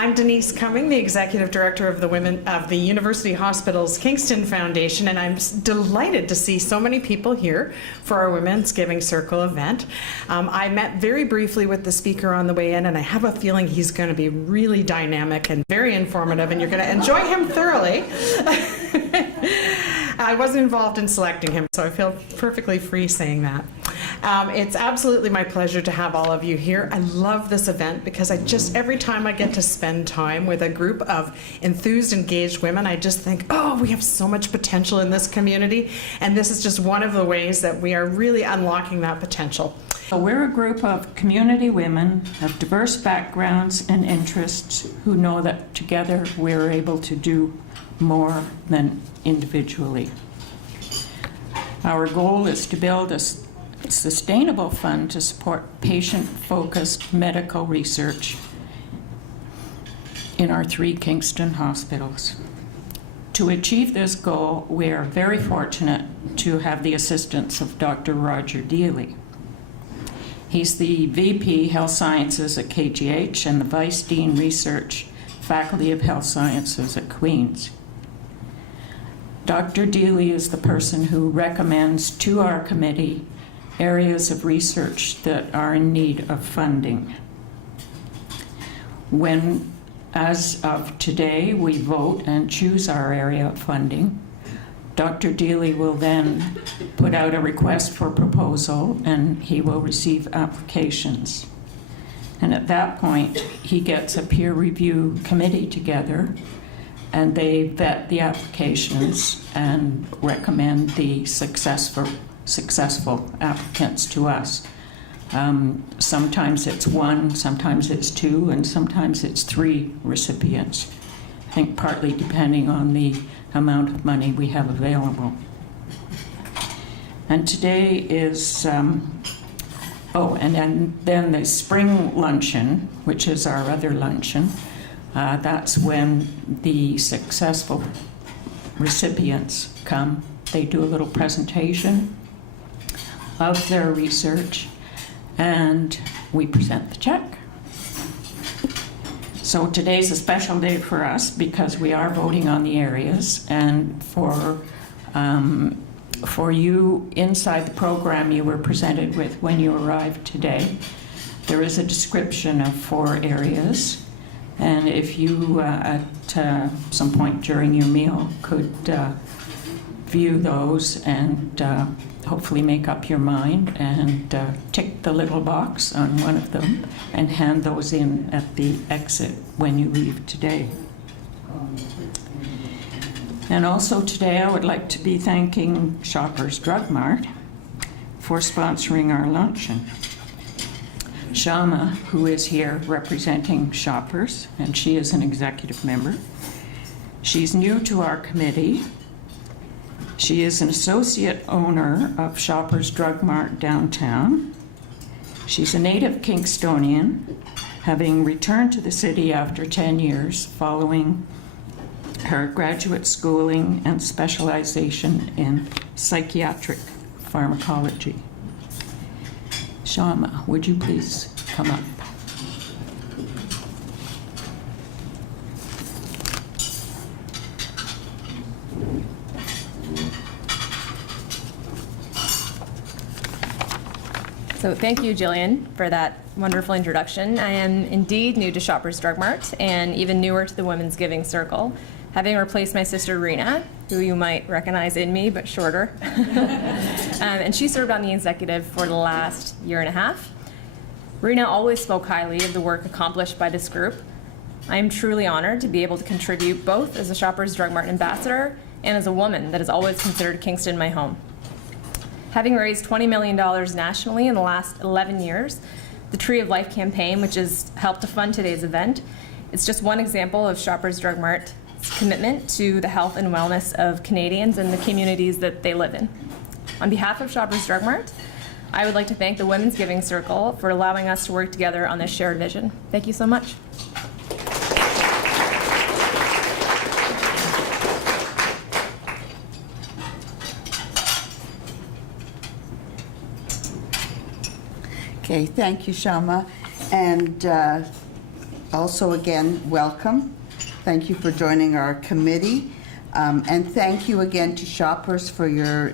I'm Denise Cumming, the Executive Director of the University Hospitals Kingston Foundation, and I'm delighted to see so many people here for our Women's Giving Circle event. I met very briefly with the speaker on the way in, and I have a feeling he's going to be really dynamic and very informative, and you're going to enjoy him thoroughly. I wasn't involved in selecting him, so I feel perfectly free saying that. It's absolutely my pleasure to have all of you here. I love this event because every time I get to spend time with a group of enthused, engaged women, I just think, oh, we have so much potential in this community, and this is just one of the ways that we are really unlocking that potential. We're a group of community women of diverse backgrounds and interests who know that together we're able to do more than individually. Our goal is to build a sustainable fund to support patient-focused medical research in our 3 Kingston hospitals. To achieve this goal, we are very fortunate to have the assistance of Dr. Roger Deely. He's the VP Health Sciences at KGH and the Vice Dean Research, Faculty of Health Sciences at Queen's. Dr. Deely is the person who recommends to our committee areas of research that are in need of funding. When, as of today, we vote and choose our area of funding, Dr. Deely will then put out a request for proposal and he will receive applications. And at that point, he gets a peer review committee together and they vet the applications and recommend the successful applicants to us. Sometimes it's 1, sometimes it's 2, and sometimes it's 3 recipients. I think partly depending on the amount of money we have available. And today is, and then the spring luncheon, which is our other luncheon. That's when the successful recipients come. They do a little presentation of their research and we present the check. So today's a special day for us because we are voting on the areas, and for you inside the program you were presented with when you arrived today, there is a description of 4 areas. And if you, at some point during your meal, could view those and hopefully make up your mind and tick the little box on one of them and hand those in at the exit when you leave today. And also today I would like to be thanking Shoppers Drug Mart for sponsoring our luncheon. Shama, who is here representing Shoppers, and she is an executive member. She's new to our committee. She is an associate owner of Shoppers Drug Mart downtown. She's a native Kingstonian, having returned to the city after 10 years following her graduate schooling and specialization in psychiatric pharmacology. Shama, would you please come up? So thank you, Jillian, for that wonderful introduction. I am indeed new to Shoppers Drug Mart and even newer to the Women's Giving Circle, having replaced my sister Rena, who you might recognize in me, but shorter. And she served on the executive for the last 1.5 years. Rena always spoke highly of the work accomplished by this group. I am truly honored to be able to contribute both as a Shoppers Drug Mart ambassador and as a woman that has always considered Kingston my home. Having raised $20 million nationally in the last 11 years, the Tree of Life campaign, which has helped to fund today's event, it's just one example of Shoppers Drug Mart's commitment to the health and wellness of Canadians and the communities that they live in. On behalf of Shoppers Drug Mart, I would like to thank the Women's Giving Circle for allowing us to work together on this shared vision. Thank you so much. Okay, thank you, Shama. And Also, again, welcome. Thank you for joining our committee. And thank you again to Shoppers for your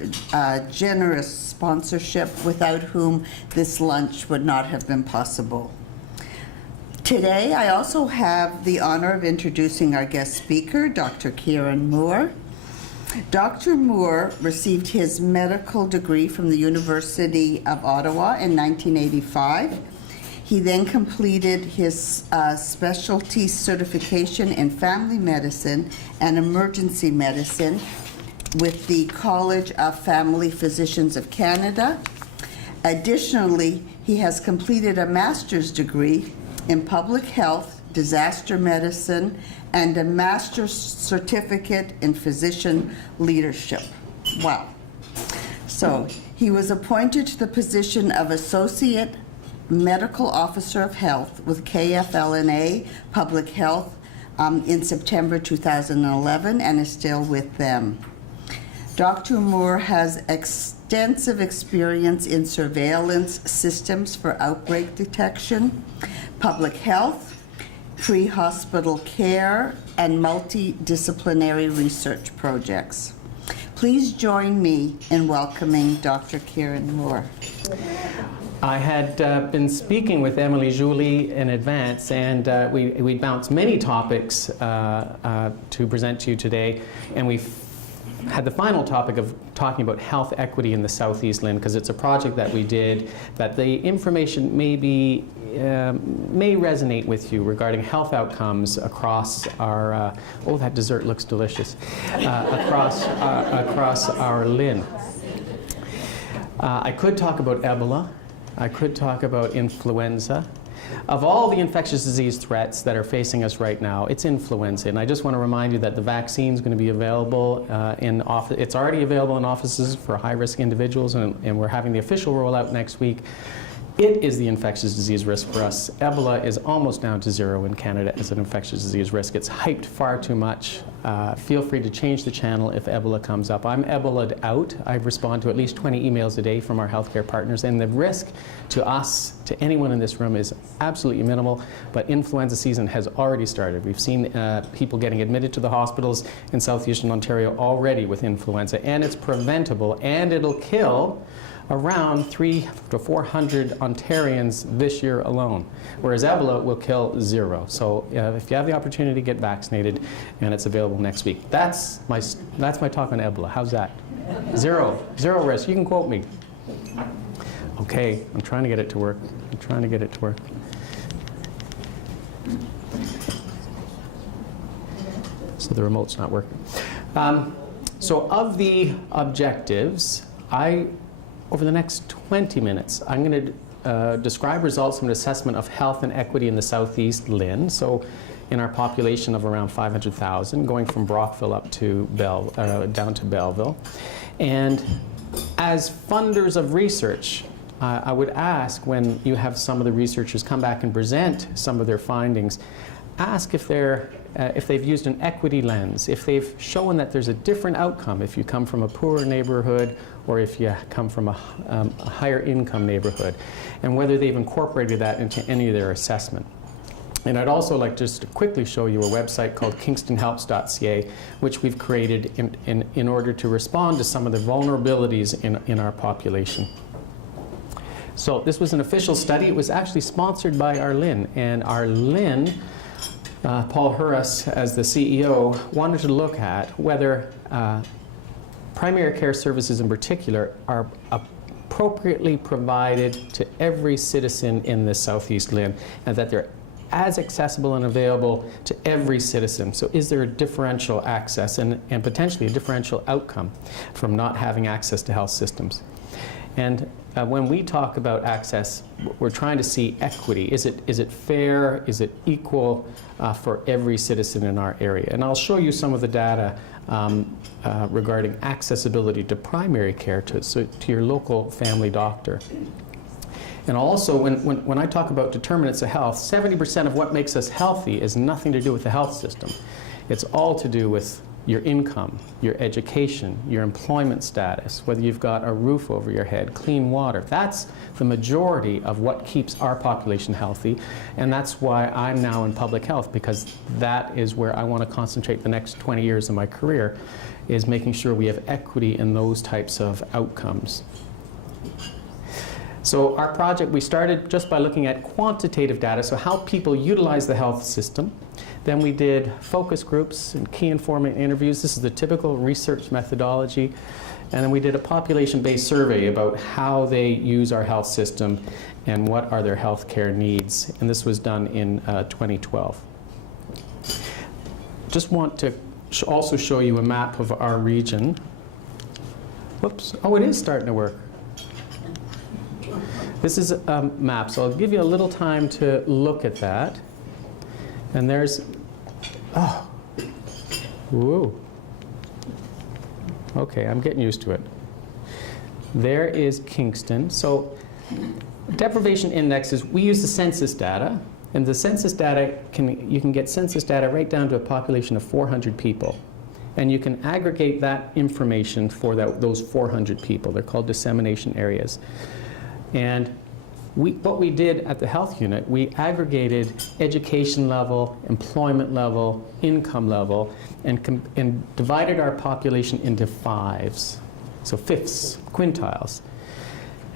generous sponsorship, without whom this lunch would not have been possible. Today, I also have the honor of introducing our guest speaker, Dr. Kieran Moore. Dr. Moore received his medical degree from the University of Ottawa in 1985. He then completed his specialty certification in family medicine and emergency medicine with the College of Family Physicians of Canada. Additionally, he has completed a master's degree in public health, disaster medicine, and a master's certificate in physician leadership. Wow. So he was appointed to the position of Associate Medical Officer of Health with KFL&A Public Health in September 2011 and is still with them. Dr. Moore has extensive experience in surveillance systems for outbreak detection, public health, pre-hospital care, and multidisciplinary research projects. Please join me in welcoming Dr. Kieran Moore. I had been speaking with Emily Julie in advance, and we bounced many topics to present to you today, and we've had the final topic of talking about health equity in the Southeast Lynn, because it's a project that we did that the information may resonate with you regarding health outcomes across our, oh, that dessert looks delicious, across our Lynn. I could talk about Ebola. I could talk about influenza. Of all the infectious disease threats that are facing us right now, it's influenza. And I just want to remind you that the vaccine is going to be available it's already available in offices for high-risk individuals, and we're having the official rollout next week. It is the infectious disease risk for us. Ebola is almost down to 0 in Canada as an infectious disease risk. It's hyped far too much. Feel free to change the channel if Ebola comes up. I'm Ebola'd out. I respond to at least 20 emails a day from our healthcare partners, and the risk to us, to anyone in this room, is absolutely minimal, but influenza season has already started. We've seen people getting admitted to the hospitals in southeastern Ontario already with influenza, and it's preventable, and it'll kill around 300 to 400 Ontarians this year alone, whereas Ebola will kill 0. So if you have the opportunity, get vaccinated, and it's available next week. That's my talk on Ebola. How's that? 0 risk. You can quote me. Okay, I'm trying to get it to work. So the remote's not working. So of the objectives, over the next 20 minutes, I'm going to describe results from an assessment of health and equity in the Southeast Lynn. So in our population of around 500,000, going from Brockville up to down to Belleville. And as funders of research, I would ask, when you have some of the researchers come back and present some of their findings, ask if they've used an equity lens, if they've shown that there's a different outcome if you come from a poorer neighborhood or if you come from a higher income neighborhood, and whether they've incorporated that into any of their assessment. And I'd also like just to quickly show you a website called kingstonhelps.ca, which we've created in order to respond to some of the vulnerabilities in our population. So this was an official study. It was actually sponsored by our Lynn, and our Lynn, Paul Hurras, as the CEO, wanted to look at whether primary care services in particular are appropriately provided to every citizen in the Southeast Lynn, and that they're as accessible and available to every citizen. So is there a differential access and potentially a differential outcome from not having access to health systems? And when we talk about access, we're trying to see equity. Is it fair? Is it equal for every citizen in our area? And I'll show you some of the data regarding accessibility to primary care, to your local family doctor. And also, when I talk about determinants of health, 70% of what makes us healthy is nothing to do with the health system. It's all to do with your income, your education, your employment status, whether you've got a roof over your head, clean water. That's the majority of what keeps our population healthy, and that's why I'm now in public health, because that is where I want to concentrate the next 20 years of my career, is making sure we have equity in those types of outcomes. So our project, we started just by looking at quantitative data, so how people utilize the health system. Then we did focus groups and key informant interviews. This is the typical research methodology. And then we did a population-based survey about how they use our health system and what are their health care needs. And this was done in 2012. Just want to also show you a map of our region. Whoops. Oh, it is starting to work. This is a map, so I'll give you a little time to look at that. And there's, oh, whoa. Okay, I'm getting used to it. There is Kingston. So deprivation indexes, we use the census data, and the census data, you can get census data right down to a population of 400 people. And you can aggregate that information for those 400 people. They're called dissemination areas. And what we did at the health unit, we aggregated education level, employment level, income level, and divided our population into fives, so fifths, quintiles.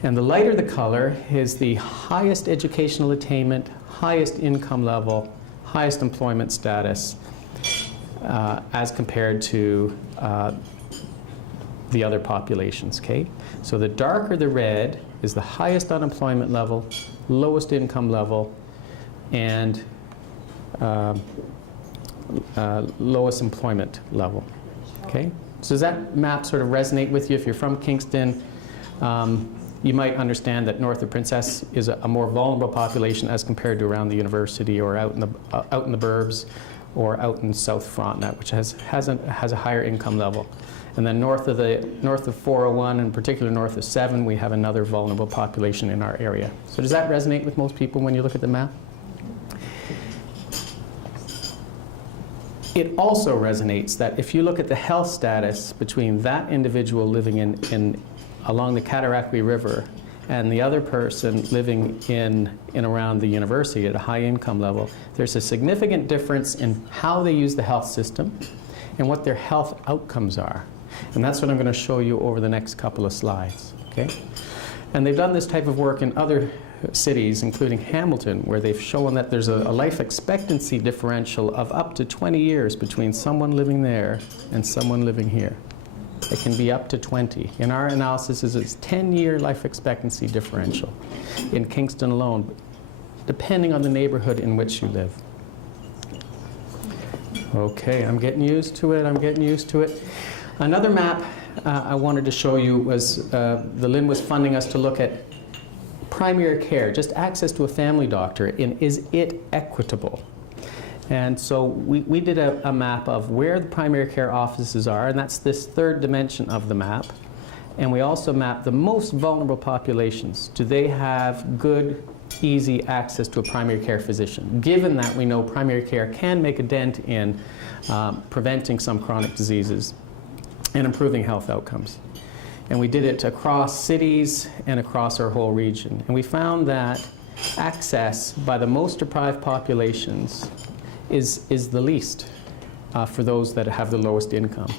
And the lighter the color is the highest educational attainment, highest income level, highest employment status, as compared to the other populations, okay? So the darker the red is the highest unemployment level, lowest income level, and lowest employment level, okay? So does that map sort of resonate with you? If you're from Kingston, you might understand that north of Princess is a more vulnerable population as compared to around the university or out in the burbs or out in South Frontenac, which has a higher income level. And then north of 401, in particular north of 7, we have another vulnerable population in our area. So does that resonate with most people when you look at the map? It also resonates that if you look at the health status between that individual living along the Cataraqui River and the other person living in around the university at a high income level, there's a significant difference in how they use the health system and what their health outcomes are. And that's what I'm going to show you over the next couple of slides, okay? And they've done this type of work in other cities, including Hamilton, where they've shown that there's a life expectancy differential of up to 20 years between someone living there and someone living here. It can be up to 20. In our analysis, it's a 10-year life expectancy differential in Kingston alone, depending on the neighborhood in which you live. Okay, I'm getting used to it. Another map I wanted to show you was, the LIN was funding us to look at primary care, just access to a family doctor, and is it equitable? And so we did a map of where the primary care offices are, and that's this third dimension of the map. And we also mapped the most vulnerable populations. Do they have good, easy access to a primary care physician, given that we know primary care can make a dent in preventing some chronic diseases and improving health outcomes. And we did it across cities and across our whole region. And we found that access by the most deprived populations is the least for those that have the lowest income.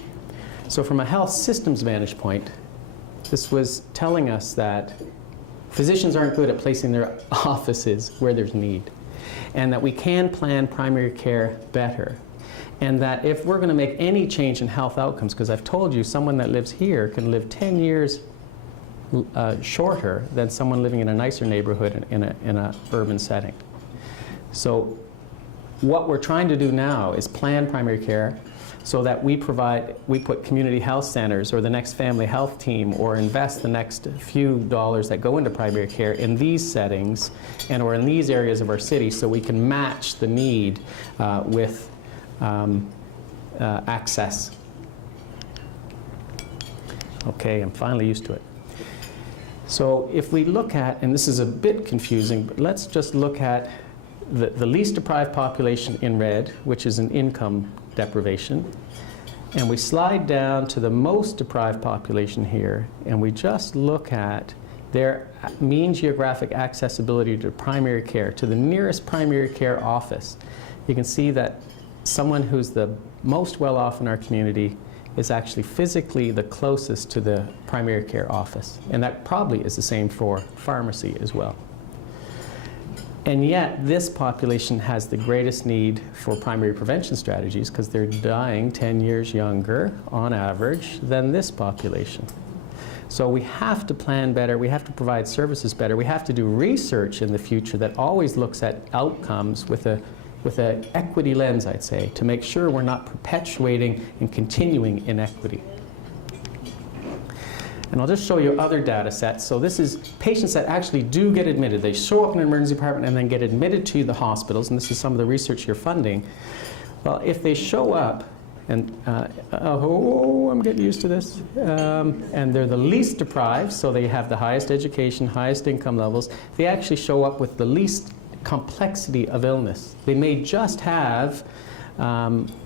So from a health systems vantage point, this was telling us that physicians aren't good at placing their offices where there's need, and that we can plan primary care better. And that if we're going to make any change in health outcomes, because I've told you someone that lives here can live 10 years shorter than someone living in a nicer neighborhood in a urban setting. So what we're trying to do now is plan primary care so that we put community health centers or the next family health team or invest the next few dollars that go into primary care in these settings and or in these areas of our city so we can match the need with access. Okay, I'm finally used to it. So if we look at, and this is a bit confusing, but let's just look at the least deprived population in red, which is an income deprivation, and we slide down to the most deprived population here, and we just look at their mean geographic accessibility to primary care, to the nearest primary care office, you can see that someone who's the most well off in our community is actually physically the closest to the primary care office. And that probably is the same for pharmacy as well. And yet, this population has the greatest need for primary prevention strategies because they're dying 10 years younger on average than this population. So we have to plan better, we have to provide services better, we have to do research in the future that always looks at outcomes with an equity lens, I'd say, to make sure we're not perpetuating and continuing inequity. And I'll just show you other data sets. So this is patients that actually do get admitted. They show up in an emergency department and then get admitted to the hospitals, and this is some of the research you're funding. Well, if they show up, and I'm getting used to this, and they're the least deprived, so they have the highest education, highest income levels, they actually show up with the least complexity of illness. They may just have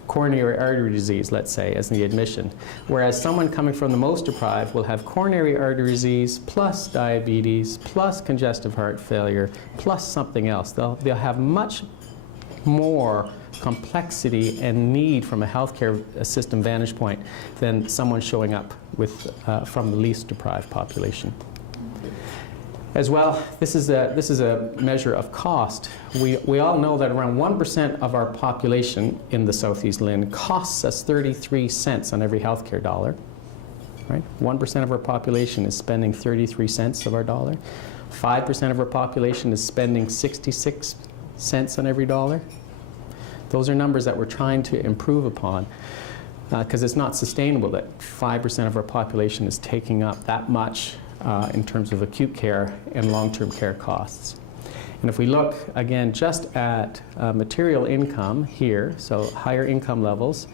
coronary artery disease, let's say, as the admission, whereas someone coming from the most deprived will have coronary artery disease plus diabetes plus congestive heart failure plus something else. They'll have much more complexity and need from a healthcare system vantage point than someone showing up with, from the least deprived population. As well, this is a measure of cost. We all know that around 1% of our population in the Southeast Lynn costs us 33 cents on every healthcare dollar. Right? 1% of our population is spending 33 cents of our dollar. 5% of our population is spending 66 cents on every dollar. Those are numbers that we're trying to improve upon because it's not sustainable that 5% of our population is taking up that much in terms of acute care and long-term care costs. And if we look, again, just at material income here, so higher income levels,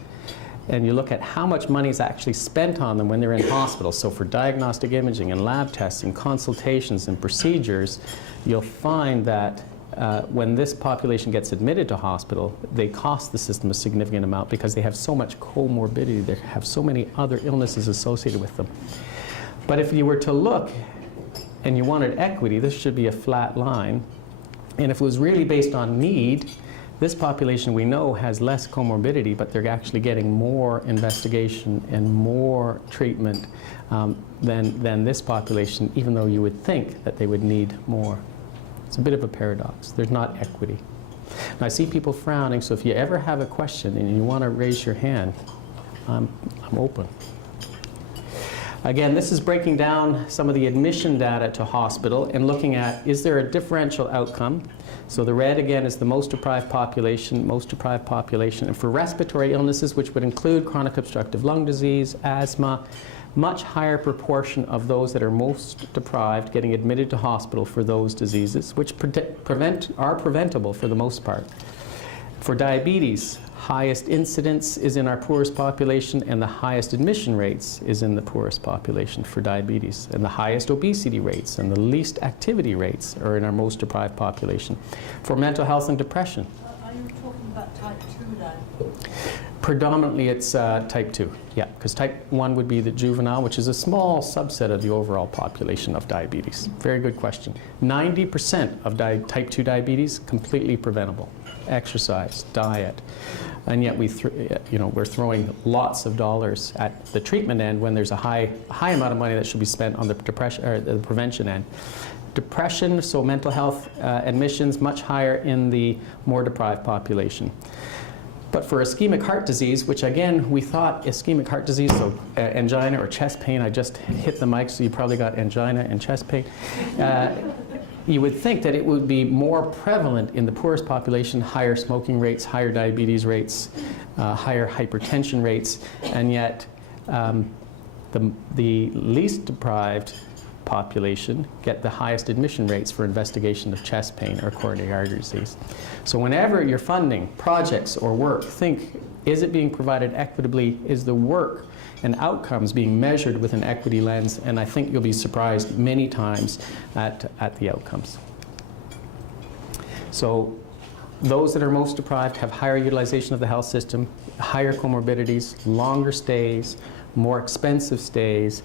and you look at how much money is actually spent on them when they're in hospitals, so for diagnostic imaging and lab tests and consultations and procedures, you'll find that when this population gets admitted to hospital, they cost the system a significant amount because they have so much comorbidity, they have so many other illnesses associated with them. But if you were to look and you wanted equity, this should be a flat line. And if it was really based on need, this population we know has less comorbidity, but they're actually getting more investigation and more treatment than this population, even though you would think that they would need more. It's a bit of a paradox. There's not equity. Now, I see people frowning, so if you ever have a question and you want to raise your hand, I'm open. Again, this is breaking down some of the admission data to hospital and looking at, is there a differential outcome? So the red, again, is the most deprived population. And for respiratory illnesses, which would include chronic obstructive lung disease, asthma, much higher proportion of those that are most deprived getting admitted to hospital for those diseases, which are preventable for the most part. For diabetes, highest incidence is in our poorest population, and the highest admission rates is in the poorest population for diabetes. And the highest obesity rates and the least activity rates are in our most deprived population. For mental health and depression. Are you talking about type 2 then? Predominantly it's type 2, yeah, because type 1 would be the juvenile, which is a small subset of the overall population of diabetes. Very good question. 90% of type 2 diabetes, completely preventable. Exercise, diet, and yet we're throwing lots of dollars at the treatment end when there's a high amount of money that should be spent on the depression or the prevention end. Depression, so mental health admissions, much higher in the more deprived population. But for ischemic heart disease, which again, we thought ischemic heart disease, so angina or chest pain, I just hit the mic, so you probably got angina and chest pain. You would think that it would be more prevalent in the poorest population, higher smoking rates, higher diabetes rates, higher hypertension rates, and yet the least deprived population get the highest admission rates for investigation of chest pain or coronary artery disease. So whenever you're funding projects or work, think, is it being provided equitably? Is the work and outcomes being measured with an equity lens? And I think you'll be surprised many times at the outcomes. So those that are most deprived have higher utilization of the health system, higher comorbidities, longer stays, more expensive stays,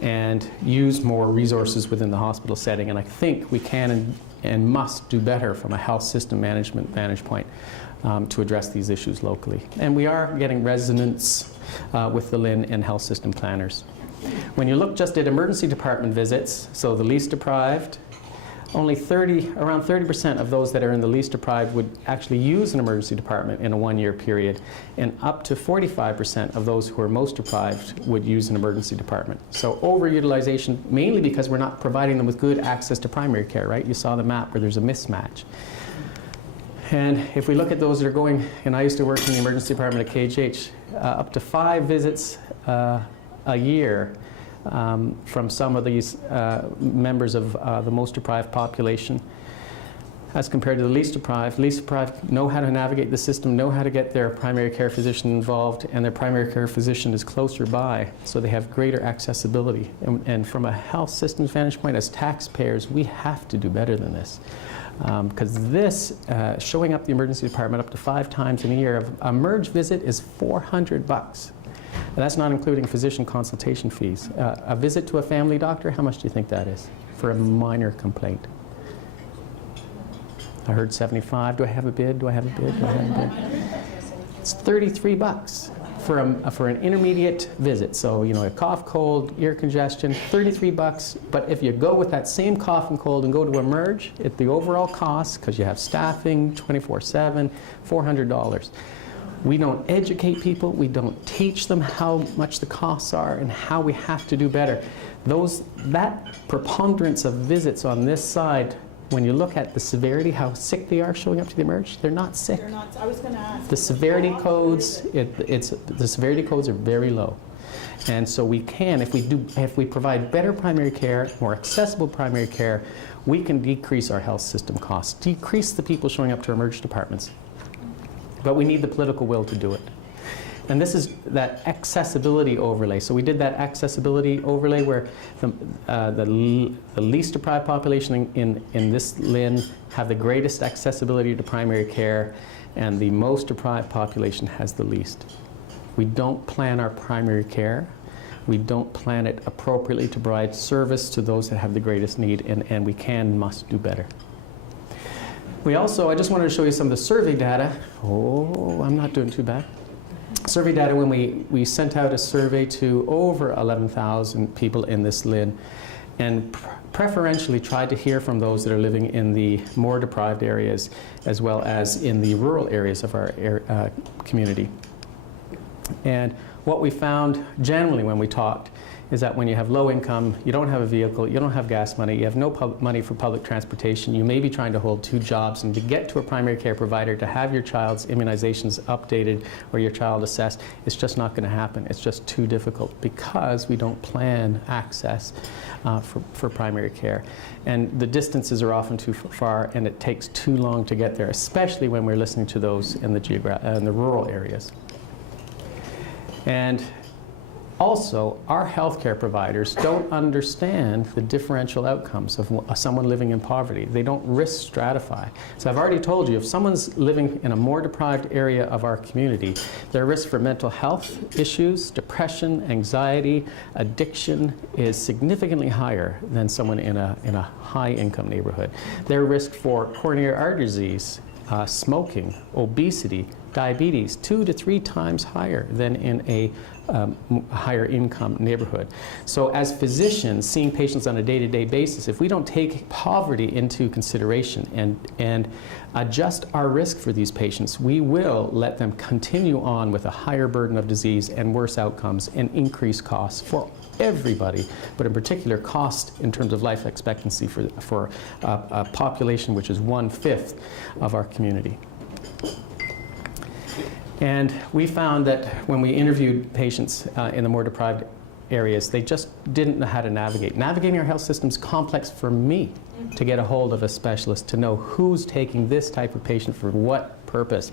and use more resources within the hospital setting. And I think we can and must do better from a health system management vantage point to address these issues locally. And we are getting resonance with the LHIN and health system planners. When you look just at emergency department visits, so the least deprived, only around 30% of those that are in the least deprived would actually use an emergency department in a one-year period, and up to 45% of those who are most deprived would use an emergency department. So overutilization, mainly because we're not providing them with good access to primary care, right? You saw the map where there's a mismatch. And if we look at those that are going, and I used to work in the emergency department at KHH, up to 5 visits a year from some of these members of the most deprived population as compared to the least deprived. Least deprived know how to navigate the system, know how to get their primary care physician involved, and their primary care physician is closer by, so they have greater accessibility. And from a health systems vantage point, as taxpayers, we have to do better than this. Because this, showing up the emergency department up to 5 times in a year, a merge visit is $400. And that's not including physician consultation fees. A visit to a family doctor, how much do you think that is for a minor complaint? I heard 75. Do I have a bid? Do I have a bid? Do I have a bid? It's $33 for an intermediate visit. So, you know, a cough, cold, ear congestion, $33. But if you go with that same cough and cold and go to a merge, the overall cost, because you have staffing 24/7, $400. We don't educate people, we don't teach them how much the costs are and how we have to do better. That preponderance of visits on this side, when you look at the severity, how sick they are showing up to the emerge, they're not sick. They're not, I was going to ask. The severity codes, the severity codes are very low. And so we can, if we provide better primary care, more accessible primary care, we can decrease our health system costs, decrease the people showing up to our emergency departments. But we need the political will to do it. And this is that accessibility overlay. So we did that accessibility overlay where the least deprived population in this LHIN have the greatest accessibility to primary care, and the most deprived population has the least. We don't plan our primary care. We don't plan it appropriately to provide service to those that have the greatest need, and we can and must do better. We also, I just wanted to show you some of the survey data. Oh, I'm not doing too bad. Survey data when we sent out a survey to over 11,000 people in this LHIN, and preferentially tried to hear from those that are living in the more deprived areas as well as in the rural areas of our community. And what we found generally when we talked is that when you have low income, you don't have a vehicle, you don't have gas money, you have no money for public transportation, you may be trying to hold 2 jobs, and to get to a primary care provider to have your child's immunizations updated or your child assessed, it's just not going to happen. It's just too difficult because we don't plan access for primary care. And the distances are often too far, and it takes too long to get there, especially when we're listening to those in the rural areas. And also, our healthcare providers don't understand the differential outcomes of someone living in poverty. They don't risk stratify. So I've already told you, if someone's living in a more deprived area of our community, their risk for mental health issues, depression, anxiety, addiction is significantly higher than someone in a high-income neighborhood. Their risk for coronary artery disease, smoking, obesity, diabetes, 2 to 3 times higher than in a higher income neighborhood. So as physicians seeing patients on a day-to-day basis, if we don't take poverty into consideration and adjust our risk for these patients, we will let them continue on with a higher burden of disease and worse outcomes and increased costs for everybody, but in particular cost in terms of life expectancy for a population which is 1/5 of our community. And we found that when we interviewed patients in the more deprived areas, they just didn't know how to navigate. Navigating our health system is complex for me to get a hold of a specialist, to know who's taking this type of patient for what purpose.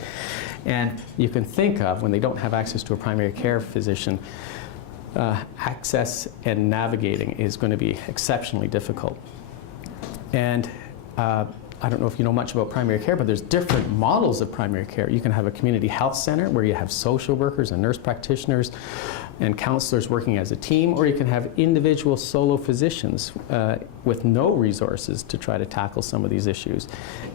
And you can think of, when they don't have access to a primary care physician, access and navigating is going to be exceptionally difficult. And I don't know if you know much about primary care, but there's different models of primary care. You can have a community health center where you have social workers and nurse practitioners and counselors working as a team, or you can have individual solo physicians with no resources to try to tackle some of these issues.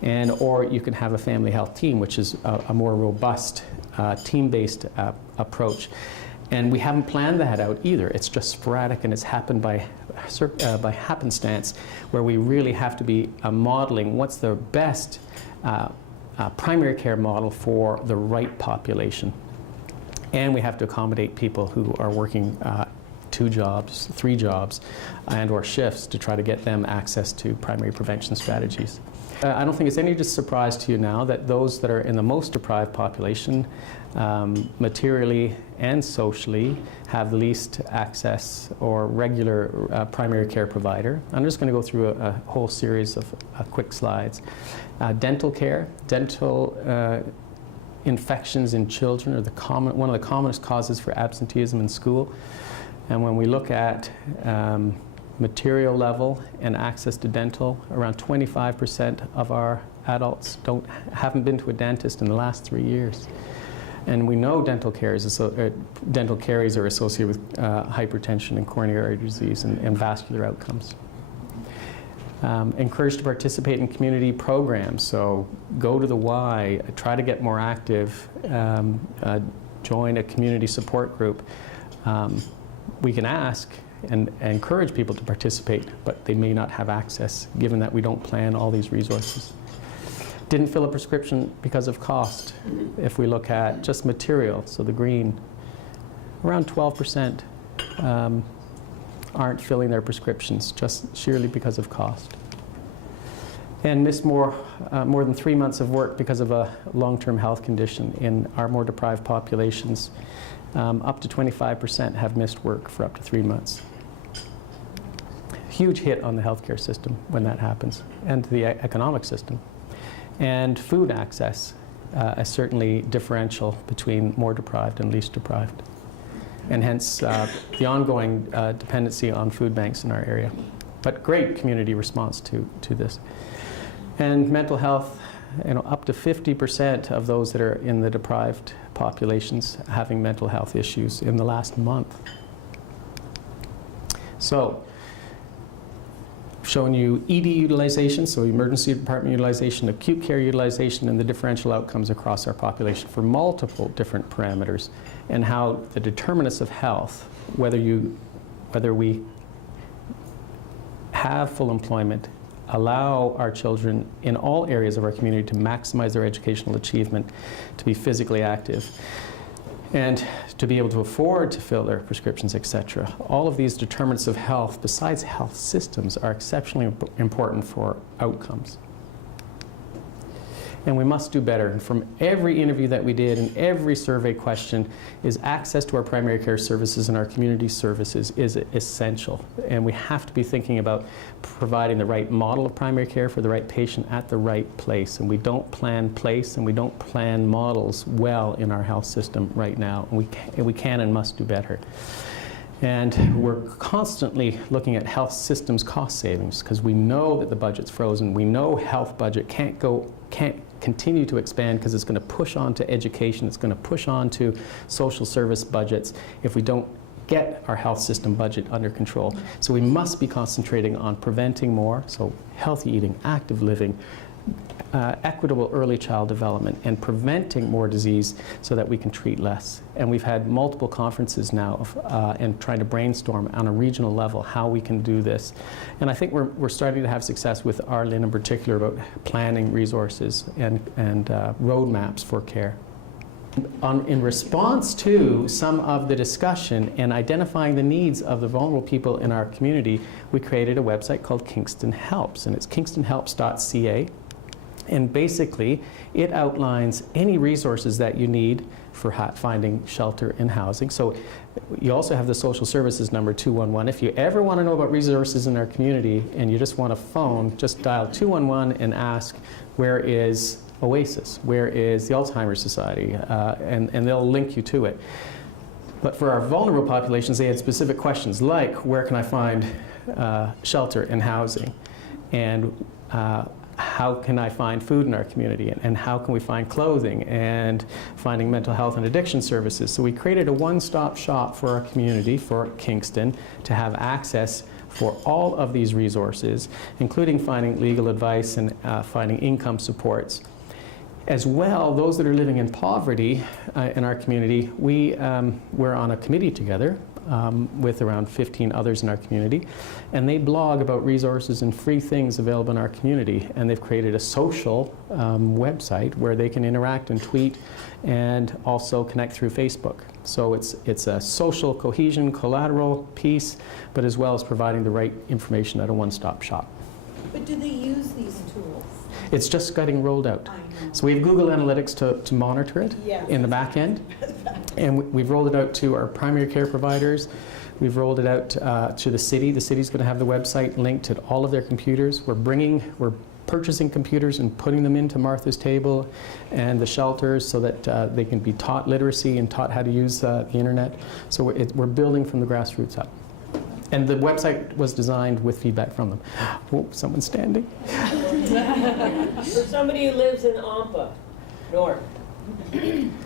Or you can have a family health team, which is a more robust team-based approach. And we haven't planned that out either. It's just sporadic, and it's happened by happenstance, where we really have to be modeling what's the best primary care model for the right population. And we have to accommodate people who are working 2 jobs, 3 jobs, and or shifts to try to get them access to primary prevention strategies. I don't think it's any surprise to you now that those that are in the most deprived population, materially and socially, have the least access or regular primary care provider. I'm just going to go through a whole series of quick slides. Dental care, dental infections in children are one of the commonest causes for absenteeism in school. And when we look at material level and access to dental, around 25% of our adults haven't been to a dentist in the last 3 years. And we know dental caries are associated with hypertension and coronary artery disease and vascular outcomes. Encouraged to participate in community programs, so go to the Y, try to get more active, join a community support group. We can ask and encourage people to participate, but they may not have access, given that we don't plan all these resources. Didn't fill a prescription because of cost. If we look at just material, so the green, around 12% aren't filling their prescriptions just sheerly because of cost. And miss more than 3 months of work because of a long-term health condition in our more deprived populations. Up to 25% have missed work for up to 3 months. Huge hit on the healthcare system when that happens, and to the economic system. And food access is certainly differential between more deprived and least deprived. And hence the ongoing dependency on food banks in our area. But great community response to this. And mental health, up to 50% of those that are in the deprived populations having mental health issues in the last month. So, I've shown you ED utilization, so emergency department utilization, acute care utilization, and the differential outcomes across our population for multiple different parameters, and how the determinants of health, whether we have full employment, allow our children in all areas of our community to maximize their educational achievement, to be physically active, and to be able to afford to fill their prescriptions, etc. All of these determinants of health, besides health systems, are exceptionally important for outcomes. And we must do better. And from every interview that we did and every survey question is access to our primary care services and our community services is essential. And we have to be thinking about providing the right model of primary care for the right patient at the right place. And we don't plan place and we don't plan models well in our health system right now. And we can and must do better. And we're constantly looking at health systems cost savings because we know that the budget's frozen. We know health budget can't continue to expand because it's going to push on to education, it's going to push on to social service budgets if we don't get our health system budget under control. So we must be concentrating on preventing more, so healthy eating, active living, equitable early child development, and preventing more disease so that we can treat less. And we've had multiple conferences now and trying to brainstorm on a regional level how we can do this. And I think we're starting to have success with Arlene in particular about planning resources and roadmaps for care. In response to some of the discussion and identifying the needs of the vulnerable people in our community, we created a website called Kingston Helps, and it's kingstonhelps.ca. And basically, it outlines any resources that you need for finding shelter and housing. So you also have the social services number 211. If you ever want to know about resources in our community and you just want a phone, just dial 211 and ask, where is Oasis? Where is the Alzheimer's Society? And they'll link you to it. But for our vulnerable populations, they had specific questions like, where can I find shelter and housing? And how can I find food in our community, and how can we find clothing, and finding mental health and addiction services. So we created a one-stop shop for our community, for Kingston, to have access for all of these resources, including finding legal advice and finding income supports. As well, those that are living in poverty in our community, we're on a committee together with around 15 others in our community, and they blog about resources and free things available in our community, and they've created a social website where they can interact and tweet and also connect through Facebook. So it's a social cohesion, collateral piece, but as well as providing the right information at a one-stop shop. But do they use these tools? It's just getting rolled out. I know. So we have Google Analytics to monitor it Yes. in the back end. And we've rolled it out to our primary care providers. We've rolled it out to the city. The city's going to have the website linked to all of their computers. We're purchasing computers and putting them into Martha's Table and the shelters so that they can be taught literacy and taught how to use the internet. So we're building from the grassroots up. And the website was designed with feedback from them. Oh, someone's standing. For somebody who lives in Ampa, North,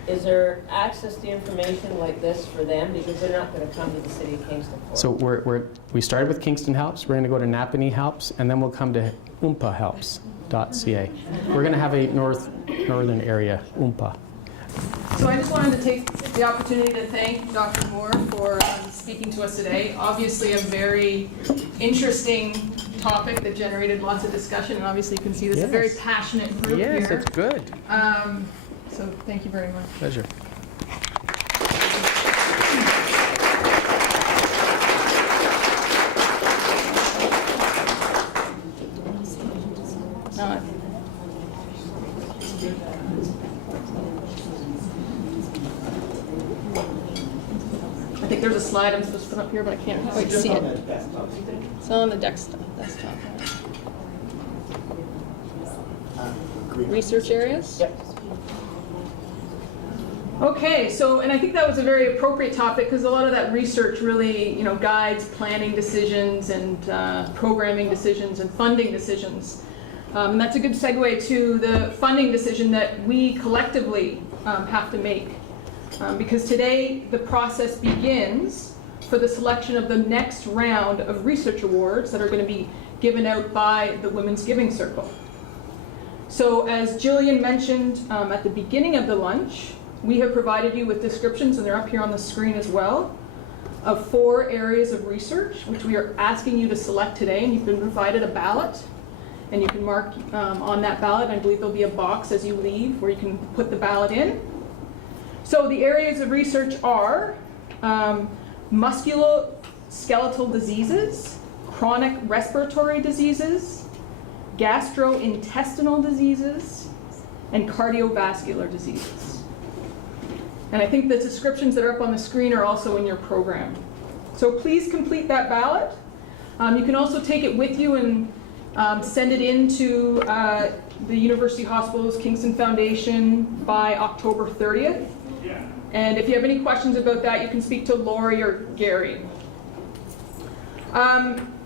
is there access to information like this for them? Because they're not going to come to the city of Kingston for it. So we started with Kingston Helps. We're going to go to Napanee Helps, and then we'll come to oompahelps.ca. We're going to have a northern area, Oompa. So I just wanted to take the opportunity to thank Dr. Moore for speaking to us today. Obviously a very interesting topic that generated lots of discussion, and obviously you can see this is a very passionate group here. Yes, it's good. So thank you very much. Pleasure. I think there's a slide I'm supposed to put up here, but I can't quite see it. It's on the desktop. Research areas? Yep. Okay, so, and I think that was a very appropriate topic because a lot of that research really, guides planning decisions and programming decisions and funding decisions. And that's a good segue to the funding decision that we collectively have to make. Because today the process begins for the selection of the next round of research awards that are going to be given out by the Women's Giving Circle. So as Jillian mentioned at the beginning of the lunch, we have provided you with descriptions, and they're up here on the screen as well, of 4 areas of research which we are asking you to select today, and you've been provided a ballot. And you can mark on that ballot, I believe there'll be a box as you leave where you can put the ballot in. So the areas of research are musculoskeletal diseases, chronic respiratory diseases, gastrointestinal diseases, and cardiovascular diseases. And I think the descriptions that are up on the screen are also in your program. So please complete that ballot. You can also take it with you and send it in to the University Hospitals Kingston Foundation by October 30th. And if you have any questions about that, you can speak to Lori or Gary.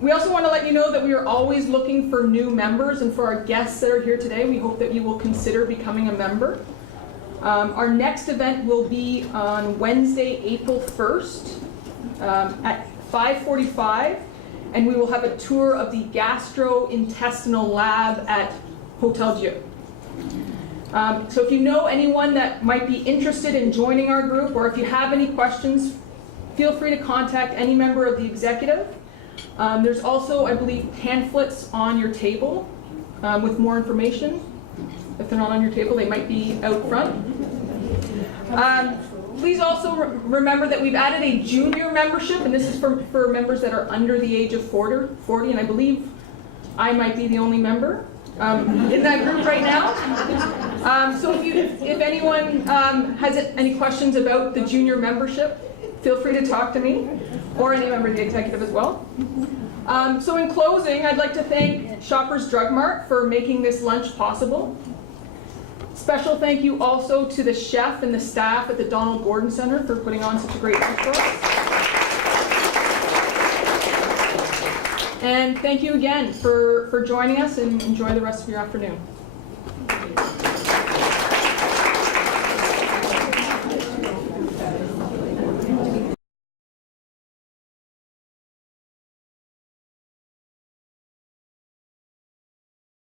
We also want to let you know that we are always looking for new members, and for our guests that are here today, we hope that you will consider becoming a member. Our next event will be on Wednesday, April 1st at 5:45, and we will have a tour of the gastrointestinal lab at Hotel Dieu. So if you know anyone that might be interested in joining our group, or if you have any questions, feel free to contact any member of the executive. There's also, I believe, pamphlets on your table with more information. If they're not on your table, they might be out front. Please also remember that we've added a junior membership, and this is for members that are under the age of 40, and I believe I might be the only member in that group right now. So if anyone has any questions about the junior membership, feel free to talk to me, or any member of the executive as well. So in closing, I'd like to thank Shoppers Drug Mart for making this lunch possible. Special thank you also to the chef and the staff at the Donald Gordon Center for putting on such a great lunch for us. And thank you again for joining us, and enjoy the rest of your afternoon.